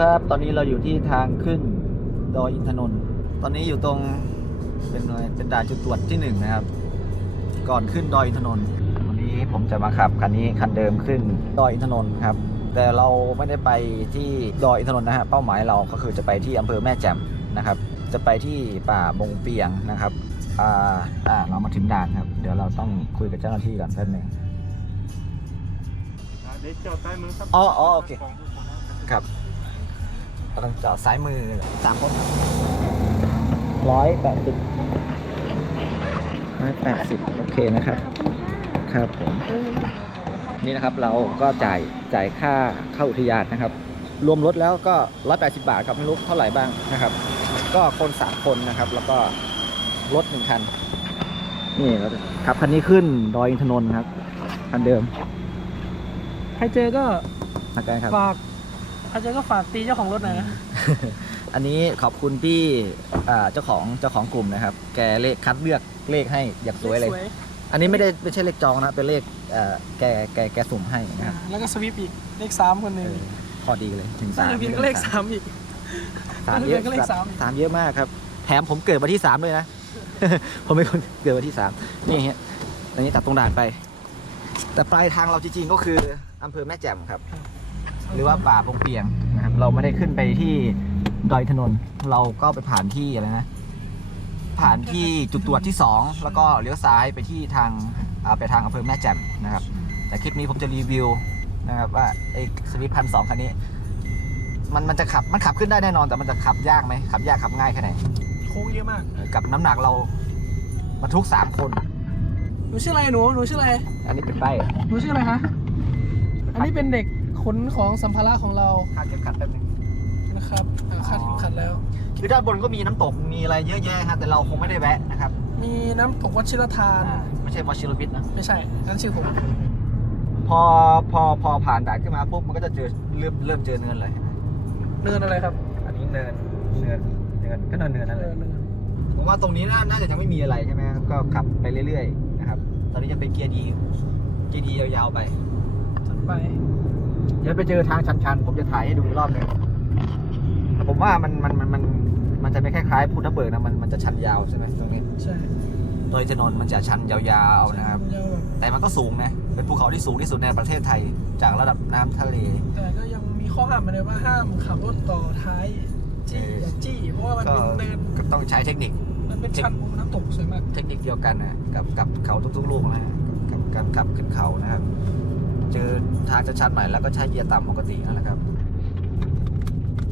ครับ ตอนนี้เราอยู่ที่ทางขึ้นดอยอินทนนท์ ตอนนี้อยู่ตรงเป็นอะไรเป็นด่านจุดตรวจที่หนึ่งนะครับ ก่อนขึ้นดอยอินทนนท์ วันนี้ผมจะมาขับคันนี้คันเดิมขึ้นดอยอินทนนท์ครับ แต่เราไม่ได้ไปที่ดอยอินทนนท์นะฮะ เป้าหมายเราก็คือจะไปที่อำเภอแม่แจ่มนะครับ จะไปที่ป่าบงเปียงนะครับ อ่า อ่า เรามาถึงด่านครับ เดี๋ยวเราต้องคุยกับเจ้าหน้าที่ก่อนแป๊บหนึงเดี๋ยวจอดใต้มือครับ อ๋ออ๋อโอเคของทุกคนนะครับ ครับเราต้องจอดซ้ายมือเลยสามคนร้อยแปดสิบร้อยแปดสิบโอเคนะครับครับผมนี่นะครับเราก็จ่ายจ่ายค่าเข้าอุทยานนะครับ รวมรถแล้วก็ร้อยแปดสิบาทครับไม่รู้เท่าไหร่บ้างนะครับ ก็คนสามคนนะครับ แล้วก็รถหนึ่งคันนี่เราจะขับคันนี้ขึ้นดอยอินทนนท์ครับคันเดิม ใครเจอก็อาการครับฝาก ใครเจอก็ฝากตีเจ้าของรถหน่อยนะ อันนี้ขอบคุณพี่อ่าเจ้าของเจ้าของกลุ่มนะครับ แกเลขคัดเลือกเลขให้อย่างสวยเลย อันนี้ไม่ได้ไม่ใช่เลขจองนะ เป็นเลขเอ่อแกแกแกสุ่มให้นะครับแล้วก็สวิปอีก เลขสามคนหเอนึ่งอพอดีเลยถึงน่าสามจะพินก็เลขสามอีก สามเยอะน่าจะเป็นก็เลขสาม สามเยอะมากครับ แถมผมเกิดวันที่สามด้วยนะ ผมเป็นคนเกิดวันที่สามนี่ฮะอันนี้ตัดตรงด่านไป แต่ปลายทางเราจริงๆก็คืออำเภอแม่แจ่มครับ หรือว่าป่าปงเปียงนะครับเราไม่ได้ขึ้นไปที่ดอยถนนเราก็ไปผ่านที่อะไรนะผ่านที่จุดตรวจที่ 2 แล้วก็เลี้ยวซ้ายไปที่ทางอ่าไปทางอำเภอแม่แจ่มนะครับ แต่คลิปนี้ผมจะรีวิวนะครับว่าไอ้สวิฟพันสองคันนี้ มันมันจะขับมันขับขึ้นได้แน่นอนแต่มันจะขับยากไหมขับยากขับง่ายแค่ไหนโค้งเยอะมากเออกับน้ำหนักเราบรรทุกสามคนหนูชื่ออะไรหนูหนูชื่ออะไร อันนี้เป็นป้ายหนูชื่ออะไรคะอันนี้เป็นเด็ก ขนของสัมภาระของเราคาดเข็มขัดแป๊บนึงนะครับอ่าคาดเข็มขัดแล้ว คือด้านบนก็มีน้ำตกมีอะไรเยอะแยะครับแต่เราคงไม่ได้แวะนะครับมีน้ำตกวัชิรทาน อ่าไม่ใช่วอชิรบิทนะ ไม่ใช่นั่นชื่อผม พอพอพอผ่านด่านขึ้นมาปุ๊บมันก็จะเจอเริ่มเริ่มเจอเนินเลย เนินอะไรครับอันนี้เนินเนินเนินก็เนินเนินนั่นเนิเลยนเนินผมว่าตรงนี้น่าน่าจะยังไม่มีอะไรใช่ไหมครับก็ขับไปเรื่อยๆนะครับตอนนี้จะเป็นเกียร์ดีเกียร์ดียาวๆไปจัดไป เดี๋ยวไปเจอทางชันๆ ผมจะถ่ายให้ดูอีกรอบหนึงผมว่ามันมันมันมันมันจะไม่คล้ายๆภูทับเบิกนะมันมันจะชันยาวใช่ไหมตรงนี้ ใช่โดยถนนมันจะชันยาวๆนะครับ ยาวแบบแต่มันก็สูงนะเป็นภูเขาที่สูงที่สุดในประเทศไทย จากระดับน้ำทะเล แต่ก็ยังมีข้อห้ามมาเลยว่าห้ามขับรถต่อท้ายจี้อย่าจี้เพราะว่ามันก็เป็นเนินก็ต้องใช้เทคนิค มันเป็นชันน้ำตกสวยมาก เทคนิคเดียวกันนะกับกับเขาทุกๆลูกนะฮะกับการขับขึ้นเขานะครับ เจอทางจะชันหน่อยแล้วก็ใช้เกียร์ต่ำปกตินั่นแหละครับ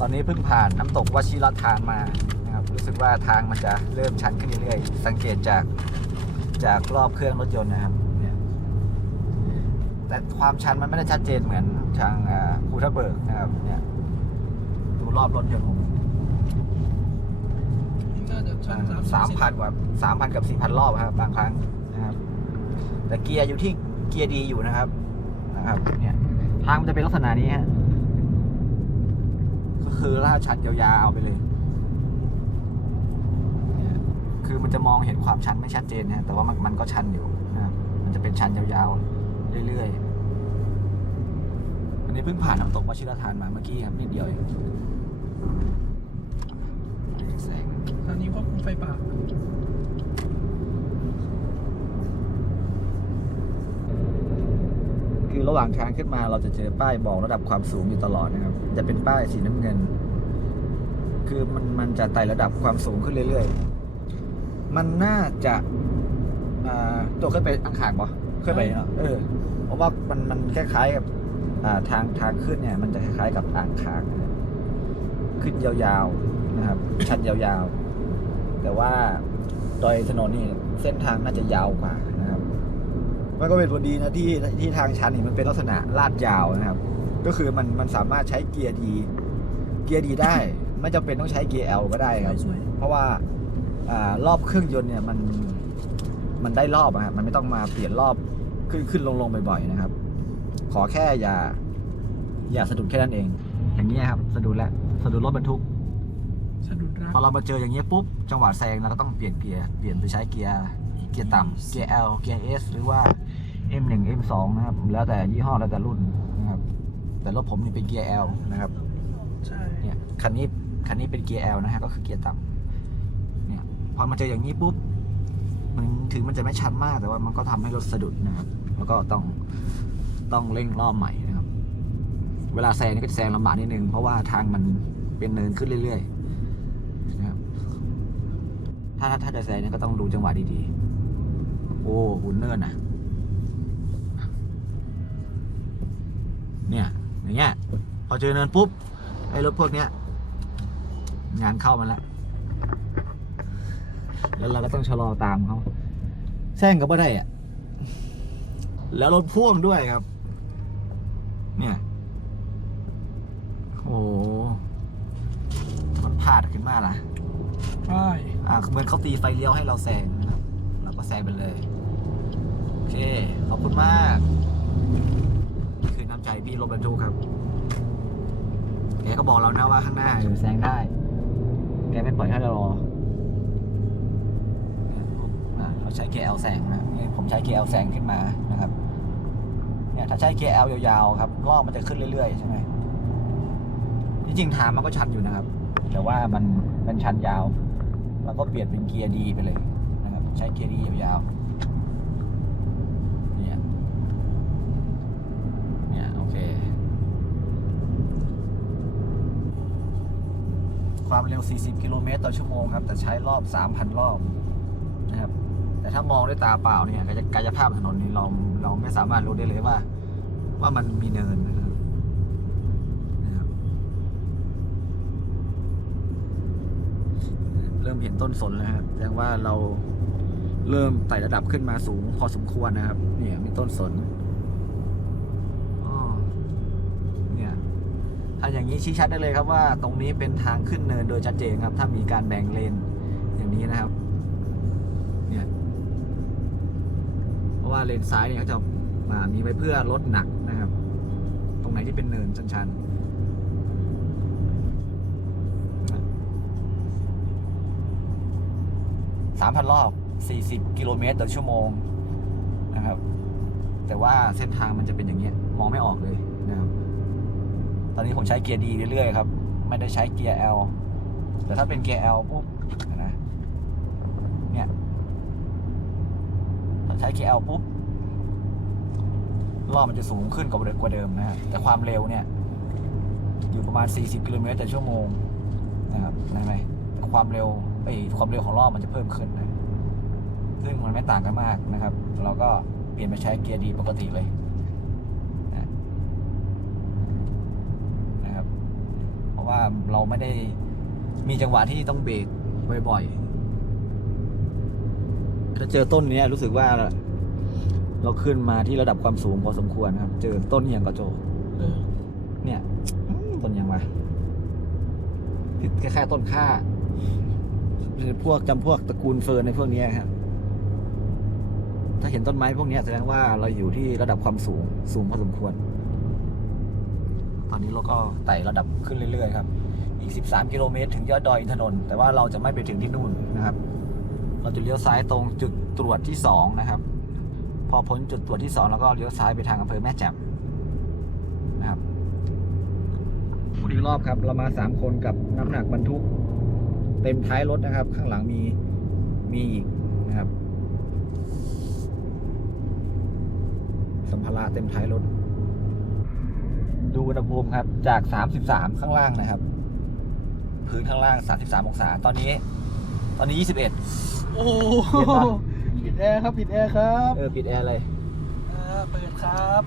ตอนนี้เพิ่งผ่านน้ำตกวชิรทานมานะครับรู้สึกว่าทางมันจะเริ่มชันขึ้นเรื่อยๆ สังเกตจากจากรอบเครื่องรถยนต์นะครับเนี่ยแต่ความชันมันไม่ได้ชัดเจนเหมือนทางอ่าภูทับเบิกนะครับเนี่ยดูรอบรถยนต์ผมน่าจะชันสามพันกว่าสามพันกับสี่พันรอบครับบางครั้งนะครับ แต่เกียร์อยู่ที่เกียร์ดีอยู่นะครับ นะครับเนี่ยทางมันจะเป็นลักษณะนี้ฮะก็คือลาดชันยาวๆไปเลยเนี่ยคือมันจะมองเห็นความชันไม่ชัดเจนนะแต่ว่ามันมันก็ชันอยู่นะครับมันจะเป็นชันยาวๆเรื่อยๆอันนี้เพิ่งผ่านน้ำตกวชิรทานมาเมื่อกี้ครับนิดเดียวเองแสงตอนนี้ควบคุมไฟป่า คือระหว่างทางขึ้นมาเราจะเจอป้ายบอกระดับความสูงอยู่ตลอดนะครับ จะเป็นป้ายสีน้ำเงิน คือมันมันจะไต่ระดับความสูงขึ้นเรื่อยๆ มันน่าจะอ่าตัวเคยไปอังขางปะเคยไปเนาะเออเพราะว่ามันมันคล้ายๆกับอ่าทางทางขึ้นเนี่ย มันจะคล้ายๆกับอ่างขางนะครับขึ้นยาวๆนะครับ ชันยาวๆ แต่ว่าดอยถนนนี่เส้นทางน่าจะยาวกว่านะครับ มันก็เป็นผลดีนะที่ที่ทางชันนี่มันเป็นลักษณะลาดยาวนะครับ ก็คือมันมันสามารถใช้เกียร์ดีเกียร์ดีได้ ไม่จำเป็นต้องใช้เกียร์ L ก็ได้ครับสวยเพราะว่าอ่ารอบเครื่องยนต์เนี่ยมันมันได้รอบอะครับมันไม่ต้องมาเปลี่ยนรอบขึ้นขึ้นลงลงบ่อยๆนะครับ ขอแค่อย่า อย่าสะดุดแค่นั้นเอง อย่างนี้ยครับสะดุดแล้วสะดุดรถบรรทุกสะดุดรักพอเรามาเจออย่างเงี้ยปุ๊บจังหวะแซงเราก็ต้องเปลี่ยนเกียร์เปลี่ยนไปใช้เกียร์เกียร์ต่ำเกียร์ L เกียร์ S หรือว่า M1 M2 นะครับ แล้วแต่ยี่ห้อแล้วแต่รุ่นนะครับ แต่รถผมนี่เป็นเกียร์ L นะครับใช่คันนี้คันนี้เป็นเกียร์ L นะฮะก็คือเกียร์ต่ำเนี่ยพอมาเจออย่างนี้ปุ๊บมันถึงมันจะไม่ชันมากแต่ว่ามันก็ทำให้รถสะดุดนะครับ แล้วก็ต้องต้องเร่งรอบใหม่นะครับ เวลาแซงนี่ก็จะแซงลำบากนิดนึงเพราะว่าทางมันเป็นเนินขึ้นเรื่อยๆนะครับ ถ้าถ้าถ้าจะแซงเนี่ยก็ต้องดูจังหวะดีๆ โอ้หุ่นเนินนะเนี่ย อย่างเงี้ยพอเจอเนินปุ๊บไอ้รถพวกเนี้ยงานเข้ามาแล้วแล้วเราก็ต้องชะลอตามเขาแซงก็ไม่ได้อะแล้วรถพ่วงด้วยครับ เนี่ยโอ้โหมันพลาดขึ้นมาล่ะใช่อ่าเหมือนเขาตีไฟเลี้ยวให้เราแซงนะครับเราก็แซงไปเลย โอเค ขอบคุณมากนี่คือน้ำ ใจพี่รถบรรทุกครับ แกก็บอกเรานะว่าข้างหน้าเออแซงได้ แกไม่ปล่อยให้เรารอเนี่ยผมอ่าเราใช้ KL แซงนะผมใช้ KL แซงขึ้นมานะครับ เนี่ยถ้าใช้ KL ยาวๆครับรอบมันจะขึ้นเรื่อยๆใช่ไหมจริงๆทางมันก็ชันอยู่นะครับ แต่ว่ามันมันชันยาวเราก็เปลี่ยนเป็นเกียร์ดีไปเลยนะครับ ใช้เกียร์ดียาวๆเนี่ยเนี่ยโอเค ความเร็ว 40 กิโลเมตรต่อชั่วโมงครับ แต่ใช้รอบ 3,000 รอบนะครับ แต่ถ้ามองด้วยตาเปล่าเนี่ยกายภาพถนนนี่เราเราไม่สามารถรู้ได้เลยว่า ว่ามันมีเนินนะครับนะครับเริ่มเห็นต้นสนแล้วครับแสดงว่าเราเริ่มไต่ระดับขึ้นมาสูงพอสมควรนะครับ เนี่ยมีต้นสนอ้อเนี่ย ถ้าอย่าง นี้ชี้ชัดได้เลยครับว่าตรงนี้เป็นทางขึ้นเนินโดยชัดเจนครับ ถ้ามีการแบ่งเลนอย่างนี้นะครับ เนี่ยเพราะว่าเลนซ้ายเนี่ยเขาจะมามีไว้เพื่อลดหนักนะครับ ตรงไหนที่เป็นเนินชันๆสามพันรอบ 40 กิโลเมตรต่อชั่วโมงนะครับ แต่ว่าเส้นทางมันจะเป็นอย่างเงี้ย มองไม่ออกเลยนะครับ ตอนนี้ผมใช้เกียร์ดีเรื่อยๆครับ ไม่ได้ใช้เกียร์ L แต่ถ้าเป็นเกียร์ L ปุ๊บนะเนี่ยถ้าใช้เกียร์ L ปุ๊บรอบมันจะสูงขึ้นกว่าเดิมกว่าเดิมนะแต่ความเร็วเนี่ยอยู่ประมาณ 40 กิโลเมตรต่อชั่วโมงนะครับได้ไหมความเร็วไอ้ความเร็วของรอบมันจะเพิ่มขึ้นนะ ซึ่งมันไม่ต่างกันมากนะครับ เราก็เปลี่ยนมาใช้เกียร์ดีปกติเลยนะนะครับ เพ ราะว่าเราไม่ได้มีจังหวะที่ต้องเบรกบ่อยๆถ้าเจอต้นเนี้ยรู้สึกว่า เราขึ้นมาที่ระดับความสูงพอสมควรครับ เจอต้นเอียงกระโจเออเนี่ยอืมต้นยังวะแค่แค่ต้นข้าพวกจำพวกตระกูลเฟิร์นในพวกเนี้ยครับถ้าเห็นต้นไม้พวกเนี้ยแสดงว่าเราอยู่ที่ระดับความสูงสูงพอสมควร ตอนนี้เราก็ไต่ระดับขึ้นเรื่อยๆครับ อีก 13 กิโลเมตรถึงยอดดอยอินทนนท์แต่ว่าเราจะไม่ไปถึงที่นู่นนะครับ เราจะเลี้ยวซ้ายตรงจุดตรวจที่ 2 นะครับ พอพ้นจุดตรวจที่ 2 แล้วก็เลี้ยวซ้ายไปทางอำเภอแม่แจ่มนะครับพูดอีกรอบครับ เรามา 3 คนกับน้ำหนักบรรทุก เต็มท้ายรถนะครับ ข้างหลังมีมีอีกนะครับ สัมภาระเต็มท้ายรถ ดูอุณหภูมิครับ จาก 33 ข้างล่างนะครับ พื้นข้างล่าง 33 องศา ตอนนี้ ตอนนี้ 21โอ้โหเย็นปะปิดแอร์ครับปิดแอร์ครับเออ ปิดแอร์เลยอ่าเปิดครับ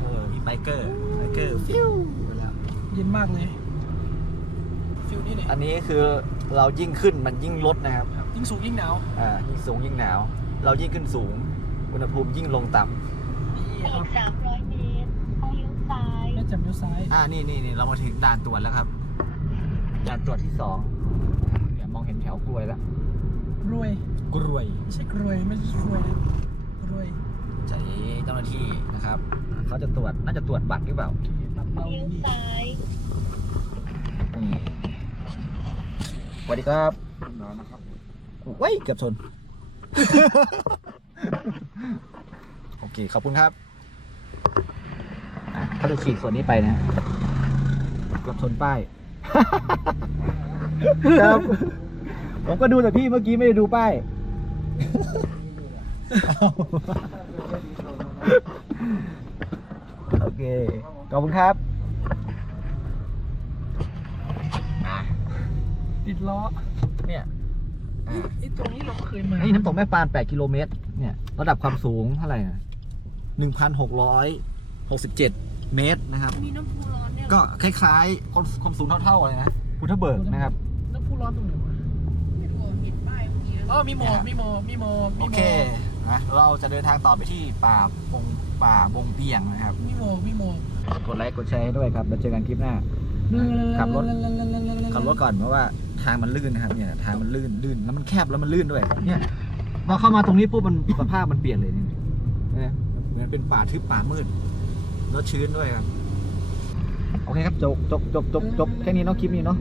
เออ มีไบเกอร์ ไบเกอร์ฟิวไปแล้ว เย็นมากเลยฟิลนี่เนี่ยอันนี้คือเรายิ่งขึ้นมันยิ่งลดนะครับ ครับยิ่งสูงยิ่งหนาวอ่า ยิ่งสูงยิ่งหนาว เรายิ่งขึ้นสูง อุณหภูมิยิ่งลงต่ำนี่คอีรับก300เมตรเลี้ยวซ้าย แม่ จับเลี้ยวซ้าย อ่านี่นี่นี่เรามาถึงด่านตรวจแล้วครับด่านตรวจที่สองเนี่ยมองเห็นแถวกลวยแล้วรวย กลวยไม่ใช่กรวยไม่ใช่รวยนะรวยใช้เจ้าหน้าที่นะครับเขาจะตรวจน่าจะตรวจบัตรหรือเปล่าตับเราเลี้ยวนี่ซ้ายนี่สวัสดีครับเว้ยเกือบชน โอเคขอบคุณครับอะ เขาจะฉีกส่วนนี้ไปนะเกือบชนป้าย ครับ ผมก็ดูแต่พี่เมื่อกี้ไม่ได้ดูป้าย โอเค ขอบคุณครับมาติดล้อ เนี่ยอ่าไอ้ตรงนี้เราเคยมา นี่น้ำตกแม่ปาน 8 กิโลเมตร เนี่ย ระดับความสูงเท่าไหร่นะ 1,667 เมตรนะครับ มีน้ำพุร้อนเนี่ยก็คล้ายๆความความสูงเท่าๆเลยนะพุทธเบิกนะครับแล้วผู้ร้อนตรงไหนวะไม่รู้เห็นป้ายเมื่อกี้อ๋อมีหมอกมีหมอกมีหมอกมีโอหมเคอกนะเราจะเดินทางต่อไปที่ป่าบงป่าบงเปียงนะครับ มีหมอกมีหมอกกดไลค์กดแชร์ให้ด้วยครับแล้วเจอกันคลิปหน้า ขับรถ ขับรถก่อนเพราะว่าทางมันลื่นนะครับเนี่ยทางมันลื่นลื่นแล้วมันแคบแล้วมันลื่นด้วยเนี่ยพอเข้ามาตรงนี้ปุ๊บมันสภาพมันเปลี่ยนเลยเนี่ยนะเหมือนเป็นป่าทึบป่ามืด แล้วชื้นด้วยครับ โอเคครับจบจบจบจบจบแค่นี้เนาะคลิปนี้เนาะ